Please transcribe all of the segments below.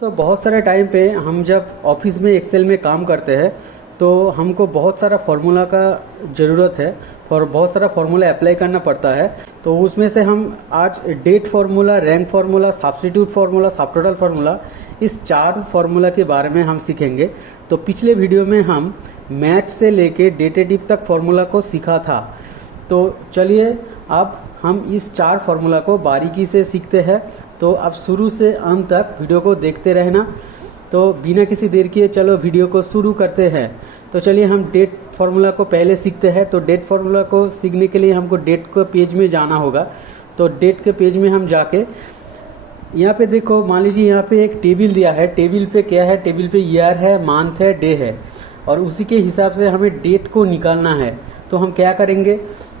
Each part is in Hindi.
तो बहुत सारे टाइम पे हम जब ऑफिस में एक्सेल में काम करते हैं तो हमको बहुत सारा फार्मूला का ज़रूरत है और बहुत सारा फार्मूला अप्लाई करना पड़ता है। तो उसमें से हम आज date formula, rank formula, substitute formula, subtotal formula, इस 4 फार्मूला के बारे में हम सीखेंगे। तो पिछले वीडियो में हम मैच से लेके डेटेटिव तक फार्मूला को सीखा था। तो चलिए अब हम इस 4 फार्मूला को बारीकी से सीखते हैं। तो अब शुरू से अंत तक वीडियो को देखते रहना। तो बिना किसी देर किए चलो वीडियो को शुरू करते हैं। तो चलिए हम डेट फार्मूला को पहले सीखते हैं। तो डेट फार्मूला को सीखने के लिए हमको डेट के पेज में जाना होगा। तो डेट के पेज में हम जाके यहाँ पे देखो, मान लीजिए यहाँ पे एक टेबल दिया है। टेबल पे क्या है? टेबल पे ईयर है, मंथ है, डे है और उसी के हिसाब से हमें डेट को निकालना है। तो हम क्या करेंगे?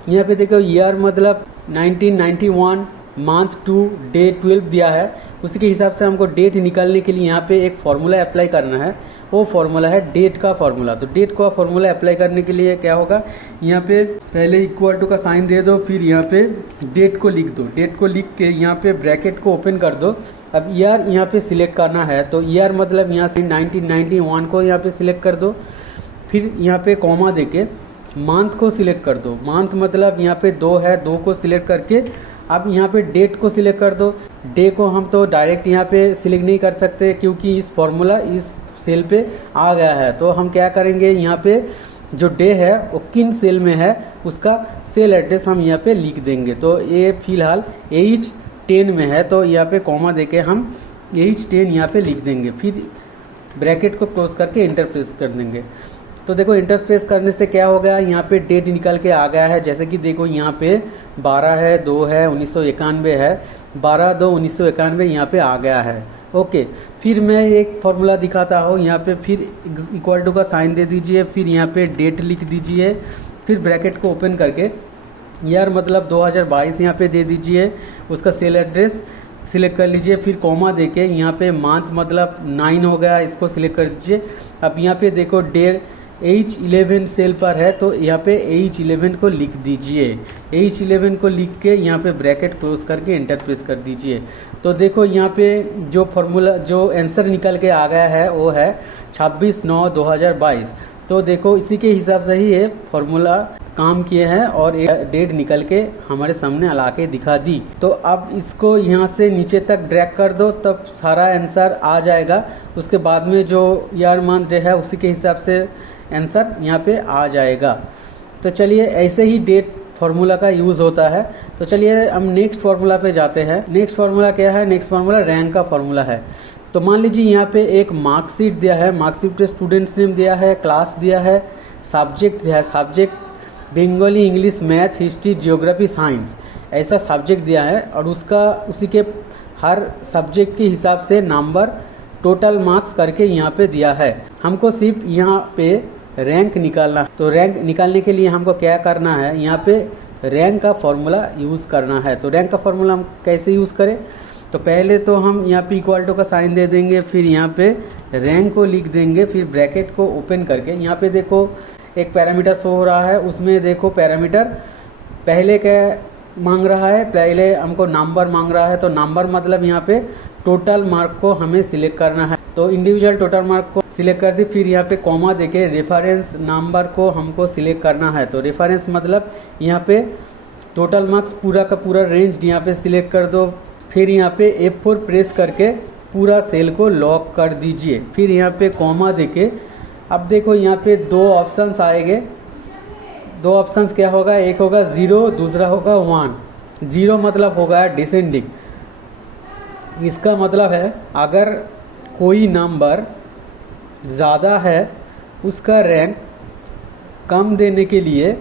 यहाँ पे देखो ईयर मतलब 1991, मंथ 2, डे 12 दिया है। उसी के हिसाब से हमको डेट निकालने के लिए यहाँ पे एक फार्मूला अप्लाई करना है। वो फार्मूला है डेट का फार्मूला। तो डेट का फार्मूला अप्लाई करने के लिए क्या होगा? यहाँ पे पहले इक्वल टू का साइन दे दो, फिर यहाँ पे डेट को लिख दो। डेट को लिख के यहाँ पे ब्रैकेट को ओपन कर दो। अब ईयर यहाँ पे सिलेक्ट करना है। तो ईयर मतलब यहाँ से 1991 को यहाँ पे सिलेक्ट कर दो। फिर यहाँ पे कॉमा देके मंथ को सिलेक्ट कर दो। मंथ मतलब यहाँ पे 2 है, 2 को सिलेक्ट करके अब यहाँ पे डेट को सिलेक्ट कर दो। डे को हम तो डायरेक्ट यहाँ पे सिलेक्ट नहीं कर सकते क्योंकि इस फॉर्मूला इस सेल पे आ गया है। तो हम क्या करेंगे? यहाँ पे जो डे है वो किन सेल में है उसका सेल एड्रेस हम यहाँ पे लिख देंगे। तो ये फिलहाल H10 में है। तो यहाँ पे कॉमा देके हम H10 यहाँ पे लिख देंगे। फिर ब्रैकेट को क्लोज करके इंटर प्रेस कर देंगे। तो देखो इंटर प्रेस करने से क्या हो गया? यहाँ पे डेट निकल के आ गया है। जैसे कि देखो यहाँ पे 12 है, 2 है, 1991 है, 12/2/1991 यहाँ पे आ गया है। ओके, फिर मैं एक फार्मूला दिखाता हूँ। यहाँ पे फिर इक्वल टू का साइन दे दीजिए, फिर यहाँ पे डेट लिख दीजिए, फिर ब्रैकेट को ओपन करके ईयर मतलब 2022 यहाँ पे दे दीजिए। उसका सेल एड्रेस सिलेक्ट कर लीजिए। फिर कॉमा देके यहाँ पे मंथ मतलब 9 हो गया, इसको सिलेक्ट कर दीजिए। अब यहाँ पे देखो डे H11 सेल पर है तो यहाँ पे H11 को लिख दीजिए। H11 को लिख के यहाँ पे ब्रैकेट क्लोज करके इंटर प्रेस कर दीजिए। तो देखो यहाँ पे जो फार्मूला जो आंसर निकल के आ गया है वो है 26/9/2022। तो देखो इसी के हिसाब से ही ये फार्मूला काम किए हैं और एक डेट निकल के हमारे सामने ला के दिखा दी। तो अब इसको यहाँ से नीचे तक ड्रैग कर दो, तब सारा आंसर आ जाएगा। उसके बाद में जो ईयर मंथ डे है उसी के हिसाब से आंसर यहाँ पे आ जाएगा। तो चलिए ऐसे ही डेट फार्मूला का यूज़ होता है। तो चलिए हम नेक्स्ट फार्मूला पे जाते हैं। नेक्स्ट फार्मूला क्या है? नेक्स्ट फार्मूला रैंक का फार्मूला है। तो मान लीजिए यहाँ पे एक मार्कशीट दिया है। मार्कशीट पे स्टूडेंट्स नेम दिया है, क्लास दिया है, सब्जेक्ट दिया है, subject Bengali, English, math, history, geography, science, ऐसा सब्जेक्ट दिया है। और उसका उसी के हर सब्जेक्ट के हिसाब से नंबर टोटल मार्क्स करके यहाँ पे दिया है। हमको सिर्फ यहाँ पे रैंक निकालना। तो रैंक निकालने के लिए हमको क्या करना है? यहाँ पे रैंक का फॉर्मूला यूज़ करना है। तो रैंक का फॉर्मूला हम कैसे यूज़ करें? तो पहले तो हम यहाँ पे इक्वल टू का साइन दे देंगे, फिर यहाँ पे रैंक को लिख देंगे, फिर ब्रैकेट को ओपन करके यहाँ पे देखो एक पैरामीटर शो हो रहा है। उसमें देखो पैरामीटर पहले क्या मांग रहा है? पहले हमको नंबर मांग रहा है। तो नंबर मतलब यहाँ पे टोटल मार्क को हमें सिलेक्ट करना है। तो इंडिविजुअल टोटल मार्क को सिलेक्ट कर दी। फिर यहाँ पे कॉमा देके रेफरेंस नंबर को हमको सिलेक्ट करना है। तो रेफरेंस मतलब यहाँ पे टोटल मार्क्स पूरा का पूरा रेंज यहाँ पे सिलेक्ट कर दो। फिर यहाँ पे F4 प्रेस करके पूरा सेल को लॉक कर दीजिए। फिर यहाँ पे कॉमा देके अब देखो यहाँ पे 2 ऑप्शंस आएंगे। 2 ऑप्शंस क्या होगा? एक होगा 0, दूसरा होगा 1। 0 मतलब होगा डिसेंडिंग। इसका मतलब है अगर कोई नंबर ज़्यादा है उसका रैंक कम देने के लिए,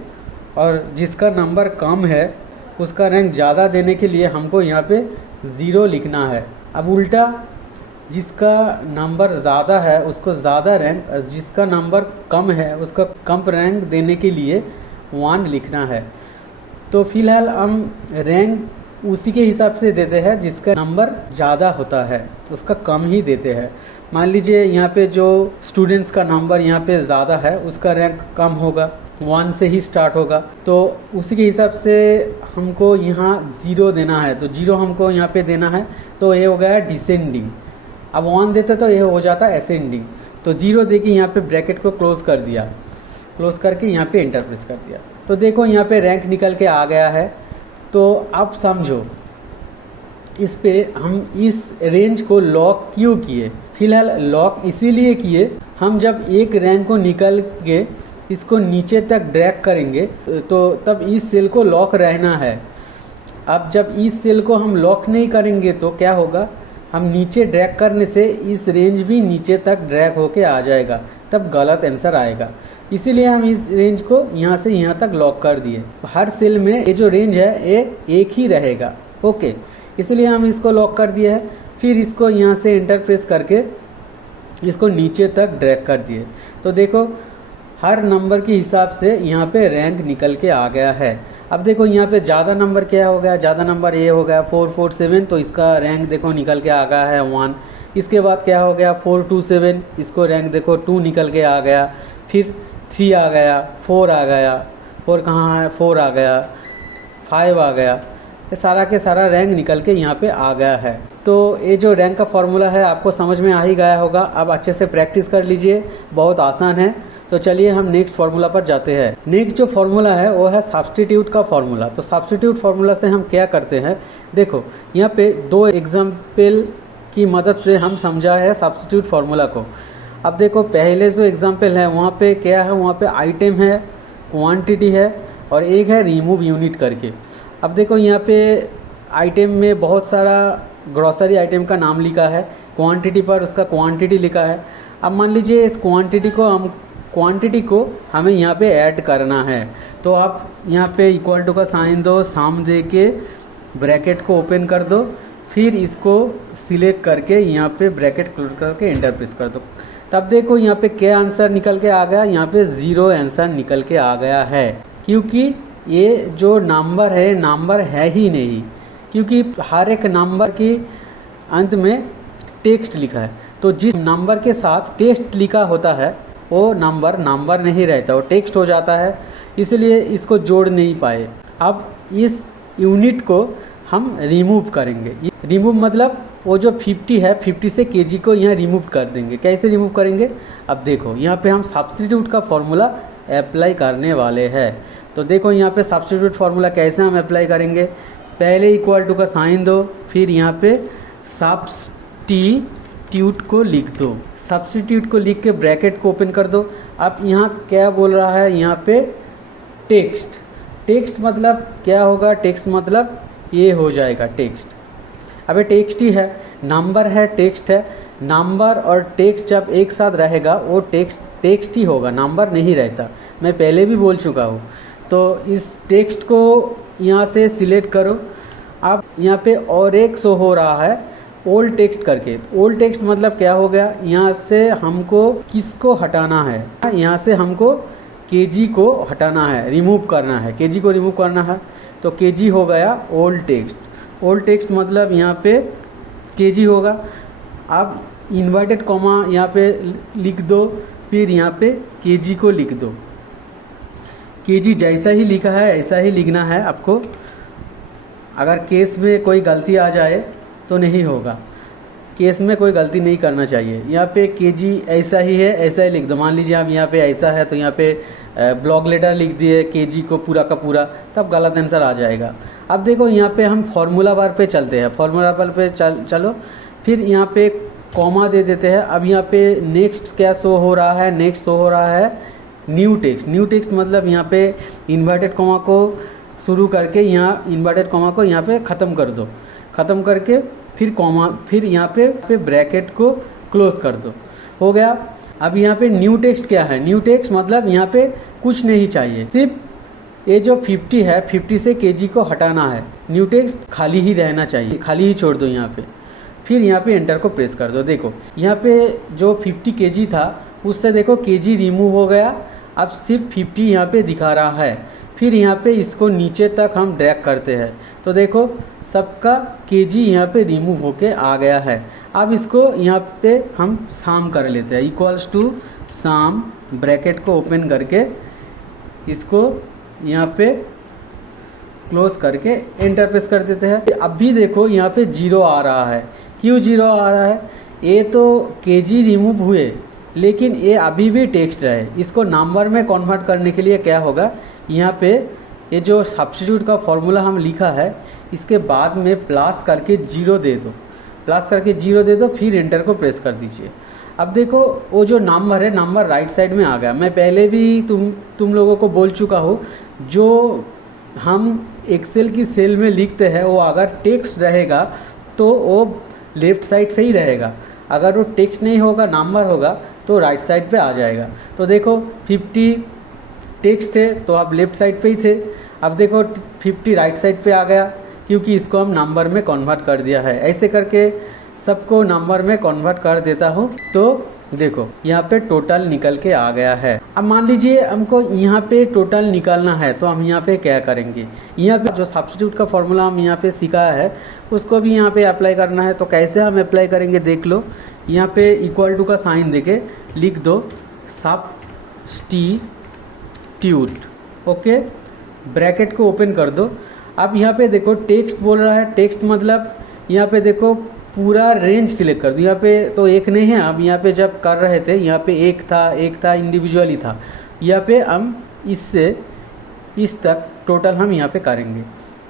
और जिसका नंबर कम है उसका रैंक ज़्यादा देने के लिए हमको यहाँ पे 0 लिखना है। अब उल्टा, जिसका नंबर ज़्यादा है उसको ज़्यादा रैंक, और जिसका नंबर कम है उसका कम रैंक देने के लिए 1 लिखना है। तो फिलहाल हम रैंक उसी के हिसाब से देते हैं जिसका नंबर ज़्यादा होता है, उसका कम ही देते हैं। मान लीजिए यहाँ पे जो स्टूडेंट्स का नंबर यहाँ पे ज़्यादा है उसका रैंक कम होगा, 1 से ही स्टार्ट होगा। तो उसी के हिसाब से हमको यहाँ 0 देना है। तो 0 हमको यहाँ पे देना है। तो ये हो गया डिसेंडिंग। अब 1 देते तो ये हो जाता असेंडिंग। तो 0 दे के यहाँ पे ब्रैकेट को क्लोज कर दिया, क्लोज करके यहाँ पे एंटर प्रेस कर दिया। तो देखो यहाँ पे रैंक निकल के आ गया है। तो अब समझो इस पे हम इस रेंज को लॉक क्यों किए। फिलहाल लॉक इसीलिए किए, हम जब एक रैंक को निकल के इसको नीचे तक ड्रैग करेंगे तो तब इस सेल को लॉक रहना है। अब जब इस सेल को हम लॉक नहीं करेंगे तो क्या होगा, हम नीचे ड्रैग करने से इस रेंज भी नीचे तक ड्रैग होके आ जाएगा, तब गलत आंसर आएगा। इसीलिए हम इस रेंज को यहाँ से यहाँ तक लॉक कर दिए। हर सेल में ये जो रेंज है ये एक ही रहेगा। ओके, इसलिए हम इसको लॉक कर दिए है। फिर इसको यहाँ से एंटर प्रेस करके इसको नीचे तक ड्रैग कर दिए। तो देखो हर नंबर के हिसाब से यहाँ पे रैंक निकल के आ गया है। अब देखो यहाँ पे ज़्यादा नंबर क्या हो गया, ज़्यादा नंबर ये हो गया 447, तो इसका रैंक देखो निकल के आ गया है 1। इसके बाद क्या हो गया 427, इसको रैंक देखो 2 निकल के आ गया। फिर 3 आ गया, 4 आ गया, 4 कहाँ है, 4 आ गया, 5 आ गया। ये सारा के सारा रैंक निकल के यहाँ पे आ गया है। तो ये जो रैंक का फॉर्मूला है आपको समझ में आ ही गया होगा। अब अच्छे से प्रैक्टिस कर लीजिए, बहुत आसान है। तो चलिए हम नेक्स्ट फार्मूला पर जाते हैं। नेक्स्ट जो फार्मूला है वो है सब्स्टिट्यूट का फार्मूला। तो सब्स्टिट्यूट फार्मूला से हम क्या करते हैं, देखो यहाँ पे 2 एग्जाम्पल की मदद से हम समझा है सब्स्टिट्यूट फार्मूला को। अब देखो पहले जो एग्जाम्पल है वहाँ पे क्या है, वहाँ पे आइटम है, क्वांटिटी है और एक है रिमूव यूनिट करके। अब देखो यहाँ पे आइटम में बहुत सारा ग्रॉसरी आइटम का नाम लिखा है, क्वांटिटी पर उसका क्वांटिटी लिखा है। अब मान लीजिए इस क्वांटिटी को हमें यहाँ पे ऐड करना है। तो आप यहाँ पे इक्वल टू का साइन दो, साम दे के ब्रैकेट को ओपन कर दो, फिर इसको सिलेक्ट करके यहाँ पे ब्रैकेट क्लोज करके एंटर प्रेस कर दो। तब देखो यहाँ पे क्या आंसर निकल के आ गया, यहाँ पे 0 आंसर निकल के आ गया है। क्योंकि ये जो नंबर है ही नहीं, क्योंकि हर एक नंबर के अंत में टेक्स्ट लिखा है। तो जिस नंबर के साथ टेक्स्ट लिखा होता है वो नंबर नहीं रहता, वो टेक्स्ट हो जाता है, इसलिए इसको जोड़ नहीं पाए। अब इस यूनिट को हम रिमूव करेंगे। रिमूव मतलब वो जो 50 है, 50 से केजी को यहाँ रिमूव कर देंगे। कैसे रिमूव करेंगे, अब देखो यहाँ पे हम सब्स्टिट्यूट का फॉर्मूला अप्लाई करने वाले हैं। तो देखो यहाँ पे सब्स्टिट्यूट फार्मूला कैसे हम अप्लाई करेंगे, पहले इक्वल टू का साइन दो, फिर यहाँ पे सब्स्टिट्यूट को लिख दो। सब्स्टिट्यूट को लिख के ब्रैकेट को ओपन कर दो। अब यहाँ क्या बोल रहा है, यहाँ पे टेक्स्ट मतलब क्या होगा, टेक्स्ट मतलब ये हो जाएगा टेक्स्ट। अबे टेक्स्ट ही है, नंबर है, टेक्स्ट है। नंबर और टेक्स्ट जब एक साथ रहेगा वो टेक्स्ट ही होगा, नंबर नहीं रहता। मैं पहले भी बोल चुका हूँ। तो इस टेक्स्ट को यहाँ से सिलेक्ट करो। अब यहाँ पे और एक शो हो रहा है ओल्ड टेक्स्ट करके। ओल्ड टेक्स्ट मतलब क्या हो गया, यहाँ से हमको किसको हटाना है, यहाँ से हमको केजी को हटाना है, रिमूव करना है, केजी को रिमूव करना है। तो केजी हो गया ओल्ड टेक्स्ट। ओल्ड टेक्स्ट मतलब यहाँ पे केजी होगा। अब इन्वर्टेड कॉमा यहाँ पे लिख दो, फिर यहाँ पे केजी को लिख दो। केजी जैसा ही लिखा है ऐसा ही लिखना है आपको। अगर केस में कोई गलती आ जाए तो नहीं होगा, केस में कोई गलती नहीं करना चाहिए। यहाँ पे केजी ऐसा ही है ऐसा ही लिख दो। मान लीजिए आप यहाँ पे ऐसा है तो यहाँ पे ब्लॉक लेटर लिख दिए केजी को पूरा का पूरा, तब गलत आंसर आ जाएगा। अब देखो यहाँ पे हम फार्मूला बार पे चलते हैं। फार्मूला बार पे चलो, फिर यहाँ पे कॉमा दे देते हैं। अब यहाँ पे नेक्स्ट क्या शो हो रहा है, नेक्स्ट शो हो रहा है न्यू टेक्स्ट। न्यू टेक्स्ट मतलब यहाँ पे इन्वर्टेड कॉमा को शुरू करके यहाँ इन्वर्टेड कॉमा को यहाँ पे ख़त्म कर दो, ख़त्म करके फिर कॉमा, फिर यहाँ पे ब्रैकेट को क्लोज कर दो, हो गया। अब यहाँ पे न्यू टेक्स्ट क्या है, न्यू टेक्स्ट मतलब यहाँ पे कुछ नहीं चाहिए, सिर्फ ये जो 50 है 50 से केजी को हटाना है। न्यू टेक्स्ट खाली ही रहना चाहिए, खाली ही छोड़ दो यहाँ पे। फिर यहाँ पे एंटर को प्रेस कर दो। देखो यहाँ पे जो 50 केजी था उससे देखो केजी रिमूव हो गया, अब सिर्फ 50 यहाँ पे दिखा रहा है। फिर यहाँ पे इसको नीचे तक हम ड्रैग करते हैं तो देखो सबका केजी यहाँ पे रिमूव होके आ गया है। अब इसको यहाँ पे हम साम कर लेते हैं, इक्वल्स टू साम, ब्रैकेट को ओपन करके इसको यहाँ पे क्लोज करके एंटर प्रेस कर देते हैं। अब भी देखो यहाँ पे 0 आ रहा है। क्यों 0 आ रहा है, ये तो केजी रिमूव हुए, लेकिन ये अभी भी टेक्स्ट रहे। इसको नंबर में कन्वर्ट करने के लिए क्या होगा, यहाँ पे ये जो सब्स्टिट्यूट का फॉर्मूला हम लिखा है, इसके बाद में प्लस करके 0 दे दो, प्लस करके 0 दे दो, फिर एंटर को प्रेस कर दीजिए। अब देखो वो जो नंबर है, नंबर राइट साइड में आ गया। मैं पहले भी तुम लोगों को बोल चुका हूँ, जो हम एक्सेल की सेल में लिखते हैं वो अगर टेक्स्ट रहेगा तो वो लेफ़्ट साइड पे ही रहेगा, अगर वो टेक्स्ट नहीं होगा, नंबर होगा, तो राइट साइड पे आ जाएगा। तो देखो 50 टेक्स्ट है तो आप लेफ़्ट साइड पे ही थे। अब देखो 50 राइट साइड पे आ गया, क्योंकि इसको हम नंबर में कन्वर्ट कर दिया है। ऐसे करके सबको नंबर में कन्वर्ट कर देता हूँ। तो देखो यहाँ पे टोटल निकल के आ गया है। अब मान लीजिए हमको यहाँ पे टोटल निकालना है, तो हम यहाँ पे क्या करेंगे, यहाँ पे जो सब्स्टिट्यूट का फॉर्मूला हम यहाँ पे सिखाया है उसको भी यहाँ पे अप्लाई करना है। तो कैसे हम अप्लाई करेंगे देख लो। यहाँ पे इक्वल टू का साइन देके लिख दो सब्स्टिट्यूट, ओके, ब्रैकेट को ओपन कर दो। अब यहाँ पे देखो टेक्स्ट बोल रहा है, टेक्स्ट मतलब यहाँ पे देखो पूरा रेंज सिलेक्ट कर दो। यहाँ पे तो एक नहीं है, अब यहाँ पे जब कर रहे थे यहाँ पे एक था इंडिविजुअली था। यहाँ पे हम इससे इस तक टोटल हम यहाँ पे करेंगे।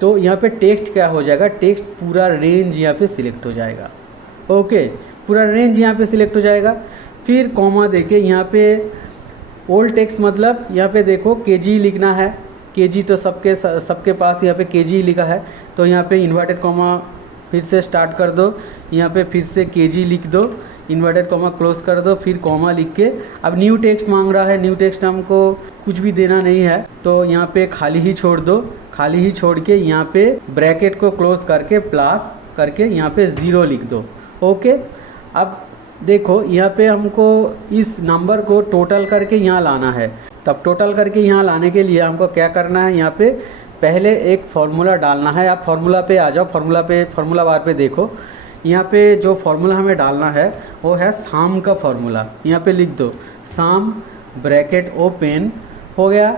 तो यहाँ पे टेक्स्ट क्या हो जाएगा, टेक्स्ट पूरा रेंज यहाँ पे सिलेक्ट हो जाएगा, ओके, पूरा रेंज यहाँ पे सिलेक्ट हो जाएगा। फिर कॉमा देके यहाँ पे ओल्ड टेक्स्ट मतलब यहाँ पे देखो केजी लिखना है, केजी तो सबके पास यहाँ पे केजी लिखा है। तो यहाँ पे इन्वर्टेड कॉमा फिर से स्टार्ट कर दो, यहाँ पे फिर से केजी लिख दो, इन्वर्टेड कॉमा क्लोज कर दो, फिर कॉमा लिख के अब न्यू टेक्स्ट मांग रहा है। न्यू टेक्स्ट हमको कुछ भी देना नहीं है, तो यहाँ पे खाली ही छोड़ दो, खाली ही छोड़ के यहाँ पे ब्रैकेट को क्लोज करके प्लस करके यहाँ पे 0 लिख दो, ओके। अब देखो यहाँ पे हमको इस नंबर को टोटल करके यहाँ लाना है। तब टोटल करके यहाँ लाने के लिए हमको क्या करना है, यहाँ पे पहले एक फार्मूला डालना है। आप फार्मूला पे आ जाओ, फार्मूला बार पे देखो, यहाँ पे जो फार्मूला हमें डालना है वो है साम का फार्मूला। यहाँ पे लिख दो साम ब्रैकेट ओपन, हो गया।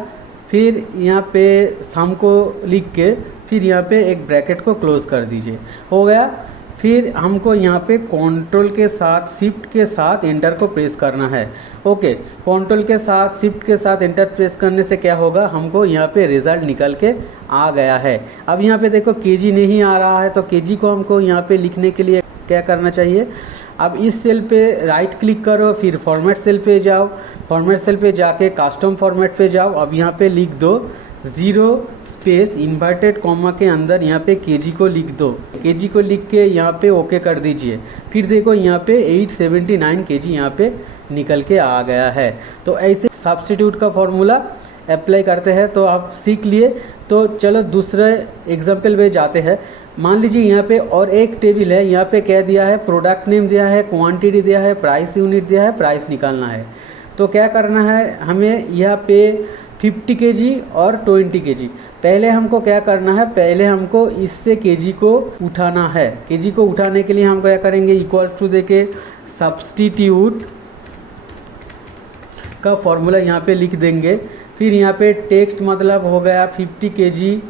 फिर यहाँ पे साम को लिख के फिर यहाँ पे एक ब्रैकेट को क्लोज कर दीजिए, हो गया। फिर हमको यहाँ पे कंट्रोल के साथ शिफ्ट के साथ एंटर को प्रेस करना है, ओके। कंट्रोल के साथ शिफ्ट के साथ एंटर प्रेस करने से क्या होगा, हमको यहाँ पे रिज़ल्ट निकल के आ गया है। अब यहाँ पे देखो केजी नहीं आ रहा है, तो केजी को हमको यहाँ पे लिखने के लिए क्या करना चाहिए। अब इस सेल पे राइट क्लिक करो, फिर फॉर्मेट सेल पे जाओ, फॉर्मेट सेल पे जाके कस्टम फॉर्मेट पे जाओ। अब यहाँ पे लिख दो 0 स्पेस इन्वर्टेड कॉमा के अंदर यहाँ पे केजी को लिख दो, केजी को लिख के यहाँ पे ओके कर दीजिए। फिर देखो यहाँ पे 879 केजी यहाँ पे निकल के आ गया है। तो ऐसे सब्स्टिट्यूट का फॉर्मूला अप्लाई करते हैं, तो आप सीख लिए। तो चलो दूसरे एग्जाम्पल पे जाते हैं। मान लीजिए यहाँ पे और एक टेबल है, यहाँ पे क्या दिया है, प्रोडक्ट नेम दिया है, क्वांटिटी दिया है, प्राइस यूनिट दिया है, प्राइस निकालना है। तो क्या करना है हमें, यहाँ पे 50 केजी और 20 केजी। पहले हमको क्या करना है, पहले हमको इससे केजी को उठाना है। केजी को उठाने के लिए हम क्या करेंगे, इक्वल टू देके सब्स्टिट्यूट का फॉर्मूला यहाँ पे लिख देंगे। फिर यहाँ पे टेक्स्ट मतलब हो गया 50 केजी,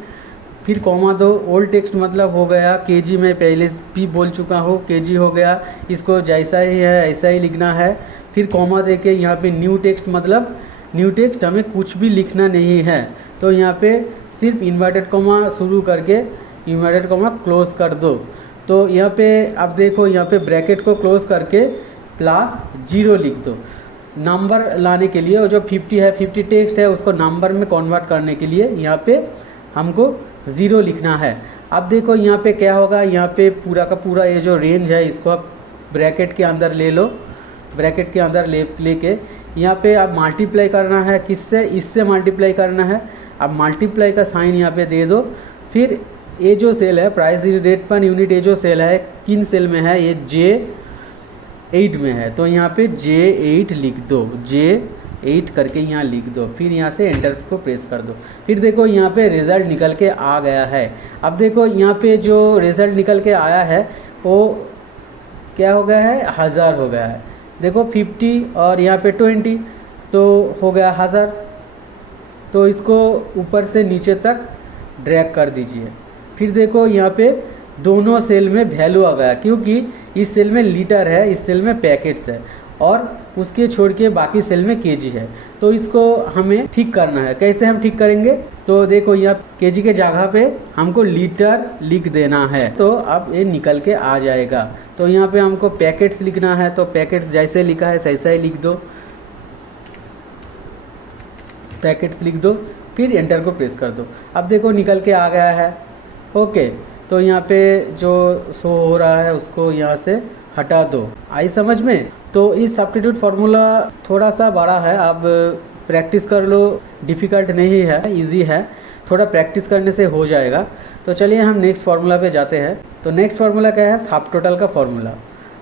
फिर कॉमा दो, ओल्ड टेक्स्ट मतलब हो गया केजी, मैं पहले भी बोल चुका हूँ केजी हो गया, इसको जैसा ही है ऐसा ही लिखना है। फिर कॉमा देके यहाँ पे न्यू टेक्स्ट मतलब न्यू टेक्स्ट हमें कुछ भी लिखना नहीं है, तो यहाँ पे सिर्फ इन्वर्टेड कॉमा शुरू करके इन्वर्टेड कॉमा क्लोज कर दो। तो यहाँ पे अब देखो यहाँ पे ब्रैकेट को क्लोज करके +0 लिख दो। नंबर लाने के लिए, और जो 50 है 50 टेक्स्ट है उसको नंबर में कन्वर्ट करने के लिए यहाँ पे हमको 0 लिखना है। अब देखो यहाँ पे क्या होगा, यहाँ पे पूरा का पूरा ये जो रेंज है इसको आप ब्रैकेट के अंदर ले लो, ब्रैकेट के अंदर लेके यहाँ पे अब मल्टीप्लाई करना है, किससे, इससे मल्टीप्लाई करना है। अब मल्टीप्लाई का साइन यहाँ पे दे दो। फिर ये जो सेल है प्राइस रेट पर यूनिट, ये जो सेल है किन सेल में है, ये J8 में है, तो यहाँ पे J8 लिख दो, J8 करके यहाँ लिख दो। फिर यहाँ से एंटर को प्रेस कर दो। फिर देखो यहाँ पे रिज़ल्ट निकल के आ गया है। अब देखो यहाँ पे जो रिज़ल्ट निकल के आया है वो क्या हो गया है, 1000 हो गया है। देखो 50 और यहाँ पे 20 तो हो गया 1000। तो इसको ऊपर से नीचे तक ड्रैग कर दीजिए। फिर देखो यहाँ पे दोनों सेल में वैल्यू आ गया, क्योंकि इस सेल में लीटर है, इस सेल में पैकेट्स है, और उसके छोड़ के बाकी सेल में केजी है। तो इसको हमें ठीक करना है। कैसे हम ठीक करेंगे? तो देखो यहाँ केजी के जगह पे हमको लीटर लिख देना है, तो अब ये निकल के आ जाएगा। तो यहाँ पे हमको पैकेट्स लिखना है, तो पैकेट्स जैसे लिखा है वैसा ही लिख दो, पैकेट्स लिख दो, फिर एंटर को प्रेस कर दो। अब देखो निकल के आ गया है। ओके, तो यहाँ पे जो शो हो रहा है उसको यहाँ से हटा दो। आई समझ में? तो इस सब्स्टिट्यूट फार्मूला थोड़ा सा बड़ा है, अब प्रैक्टिस कर लो, डिफ़िकल्ट नहीं है, इजी है, थोड़ा प्रैक्टिस करने से हो जाएगा। तो चलिए हम नेक्स्ट फार्मूला पे जाते हैं। तो नेक्स्ट फार्मूला क्या है? सब टोटल का फार्मूला।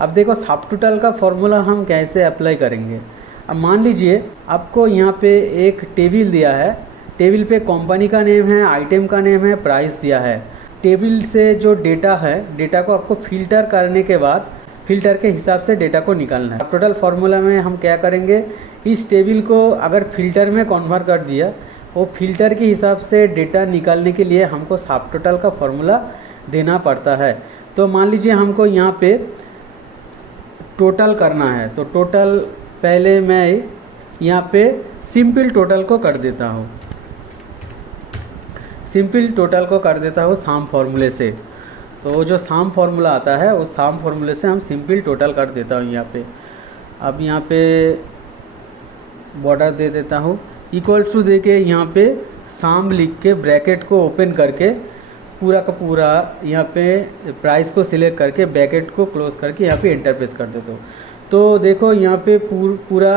अब देखो सब टोटल का फार्मूला हम कैसे अप्लाई करेंगे। अब मान लीजिए आपको यहाँ पे एक टेबल दिया है, टेबल पे कंपनी का नेम है, आइटम का नेम है, प्राइस दिया है। टेबल से जो डेटा है, डेटा को आपको फिल्टर करने के बाद फिल्टर के हिसाब से डेटा को निकालना है। टोटल फार्मूला में हम क्या करेंगे, इस टेबल को अगर फिल्टर में कन्वर्ट कर दिया, वो फिल्टर के हिसाब से डेटा निकालने के लिए हमको सब टोटल का फार्मूला देना पड़ता है। तो मान लीजिए हमको यहाँ पे टोटल करना है, तो टोटल पहले मैं यहाँ पे सिंपल टोटल को कर देता हूँ, सिंपल टोटल को कर देता हूँ साम फार्मूले से। तो वो जो साम फार्मूला आता है, उस साम फार्मूले से हम सिंपल टोटल कर देता हूँ यहाँ पे। अब यहाँ पे बॉर्डर दे देता हूँ, इक्वल्स टू दे के यहाँ पे साम लिख के ब्रैकेट को ओपन करके पूरा का पूरा यहाँ पे प्राइस को सिलेक्ट करके ब्रैकेट को क्लोज करके यहाँ पे एंटर प्रेस कर देता हूँ। तो देखो यहाँ पे पूरा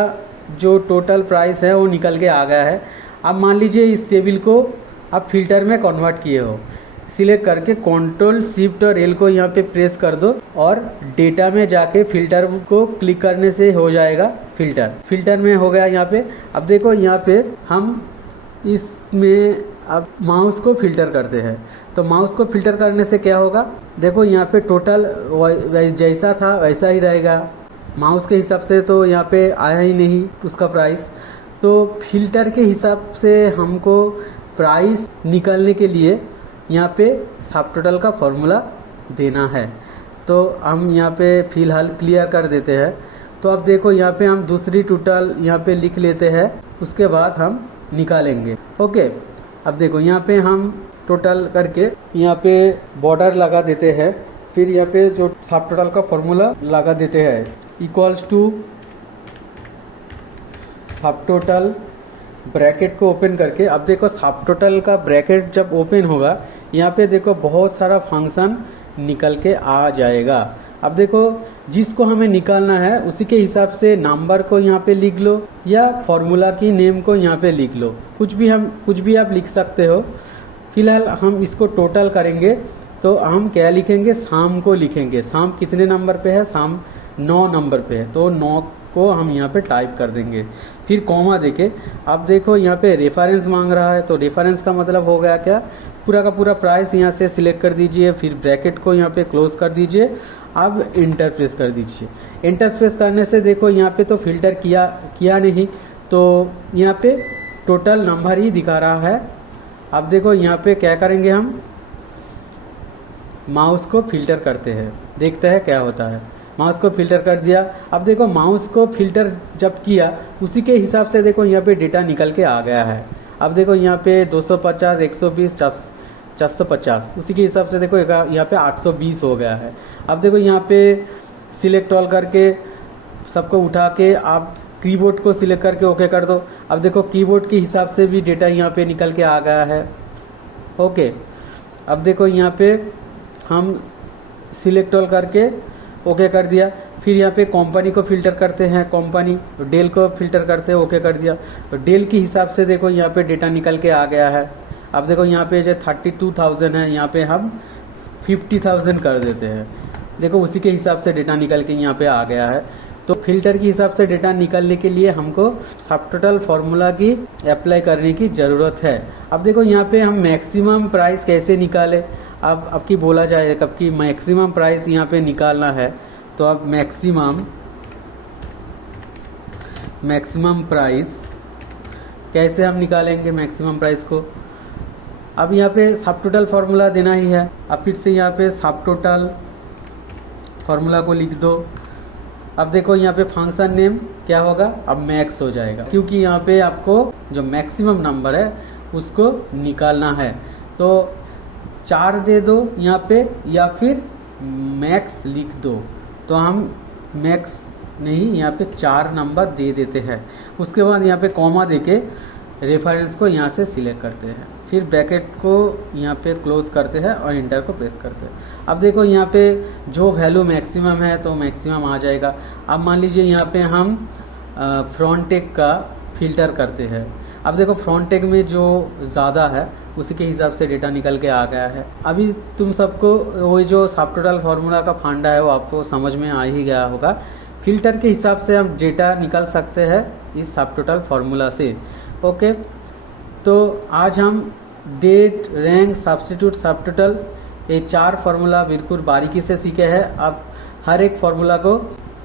जो टोटल प्राइस है वो निकल के आ गया है। अब मान लीजिए इस टेबल को आप फिल्टर में कन्वर्ट किए हो, सिलेक्ट करके कंट्रोल शिफ्ट और एल को यहाँ पे प्रेस कर दो और डेटा में जाके फिल्टर को क्लिक करने से हो जाएगा फिल्टर में हो गया यहाँ पे। अब देखो यहाँ पे हम इसमें अब माउस को फिल्टर करते हैं, तो माउस को फिल्टर करने से क्या होगा, देखो यहाँ पे टोटल जैसा था वैसा ही रहेगा, माउस के हिसाब से तो यहाँ पे आया ही नहीं उसका प्राइस। तो फिल्टर के हिसाब से हमको प्राइस निकालने के लिए यहाँ पे सब टोटल का फार्मूला देना है। तो हम यहाँ पे फ़िलहाल क्लियर कर देते हैं। तो अब देखो यहाँ पे हम दूसरी टोटल यहाँ पे लिख लेते हैं, उसके बाद हम निकालेंगे। ओके, अब देखो यहाँ पे हम टोटल करके यहाँ पे बॉर्डर लगा देते हैं, फिर यहाँ पे जो सब टोटल का फार्मूला लगा देते हैं, इक्वल्स टू सब टोटल ब्रैकेट को ओपन करके। अब देखो सब टोटल का ब्रैकेट जब ओपन होगा, यहाँ पे देखो बहुत सारा फंक्शन निकल के आ जाएगा। अब देखो जिसको हमें निकालना है उसी के हिसाब से नंबर को यहाँ पे लिख लो या फॉर्मूला की नेम को यहाँ पे लिख लो, कुछ भी आप लिख सकते हो। फिलहाल हम इसको टोटल करेंगे, तो हम क्या लिखेंगे, शाम को लिखेंगे। शाम कितने नंबर पे है, शाम 9 नंबर पे है, तो 9 को हम यहाँ पे टाइप कर देंगे, फिर कॉमा देके। अब देखो यहाँ पे रेफरेंस मांग रहा है, तो रेफरेंस का मतलब हो गया क्या, पूरा का पूरा प्राइस यहाँ से सिलेक्ट कर दीजिए, फिर ब्रैकेट को यहाँ पे क्लोज कर दीजिए। अब एंटर प्रेस कर दीजिए। एंटर प्रेस करने से देखो यहाँ पे तो फिल्टर किया नहीं, तो यहाँ पे टोटल नंबर ही दिखा रहा है। अब देखो यहाँ पे क्या करेंगे, हम माउस को फिल्टर करते हैं, देखते हैं क्या होता है। माउस को फिल्टर कर दिया। अब देखो माउस को फिल्टर जब किया उसी के हिसाब से देखो यहाँ पे डेटा निकल के आ गया है। अब देखो यहाँ पे 250, 120, 450, उसी के हिसाब से देखो यहाँ पे 820 हो गया है। अब देखो यहाँ पे सिलेक्ट ऑल करके सबको उठा के आप कीबोर्ड को सिलेक्ट करके ओके कर दो। अब देखो कीबोर्ड के हिसाब से भी डेटा यहाँ पे निकल के आ गया है। ओके, अब देखो यहाँ पे हम सिलेक्ट ऑल करके ओके कर दिया। फिर यहाँ पे कंपनी को फिल्टर करते हैं, कंपनी डेल को फिल्टर करते हैं, ओके कर दिया। तो डेल के हिसाब से देखो यहाँ पे डेटा निकल के आ गया है। अब देखो यहाँ पे जो 32,000 है, यहाँ पे हम 50,000 कर देते हैं। देखो उसी के हिसाब से डेटा निकल के यहाँ पे आ गया है। तो फिल्टर के हिसाब से डेटा निकालने के लिए हमको सब टोटल फार्मूला की अप्लाई करने की ज़रूरत है। अब देखो यहाँ पे हम मैक्सिमम प्राइस कैसे निकालें, अब की बोला जाए कब की मैक्सिमम प्राइस यहाँ पे निकालना है। तो अब मैक्सिमम प्राइस कैसे हम निकालेंगे मैक्सिमम प्राइस को, अब यहाँ पे सब टोटल फार्मूला देना ही है। अब फिर से यहाँ पे सब टोटल फार्मूला को लिख दो। अब देखो यहाँ पे फंक्शन नेम क्या होगा, अब मैक्स हो जाएगा, क्योंकि यहाँ पे आपको जो मैक्सिमम नंबर है उसको निकालना है। तो 4 दे दो यहाँ पे या फिर मैक्स लिख दो। तो हम मैक्स नहीं, यहाँ पे 4 नंबर दे देते हैं। उसके बाद यहाँ पे कॉमा देके रेफरेंस को यहाँ से सिलेक्ट करते हैं, फिर ब्रैकेट को यहाँ पे क्लोज करते हैं और इंटर को प्रेस करते हैं। अब देखो यहाँ पे जो वैल्यू मैक्सिमम है तो मैक्सिमम आ जाएगा। अब मान लीजिए यहाँ पे हम फ्रंट टैग का फिल्टर करते हैं। अब देखो फ्रंट टैग में जो ज़्यादा है उसी के हिसाब से डेटा निकल के आ गया है। अभी तुम सबको वही जो सब टोटल फार्मूला का फंडा है वो आपको समझ में आ ही गया होगा। फिल्टर के हिसाब से हम डेटा निकाल सकते हैं इस सब टोटल फार्मूला से। ओके, तो आज हम डेट, रैंक, सब्स्टिट्यूट, सब टोटल ये 4 फार्मूला बिल्कुल बारीकी से सीखे हैं। अब हर एक फार्मूला को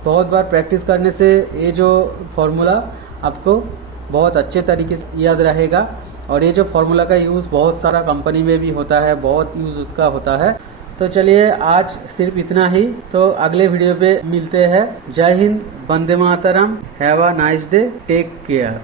बहुत बार प्रैक्टिस करने से ये जो फार्मूला आपको बहुत अच्छे तरीके से याद रहेगा। और ये जो फार्मूला का यूज़ बहुत सारा कंपनी में भी होता है, बहुत यूज़ उसका होता है। तो चलिए आज सिर्फ इतना ही, तो अगले वीडियो पे मिलते हैं। जय हिंद, वंदे मातरम, have a nice day, take care.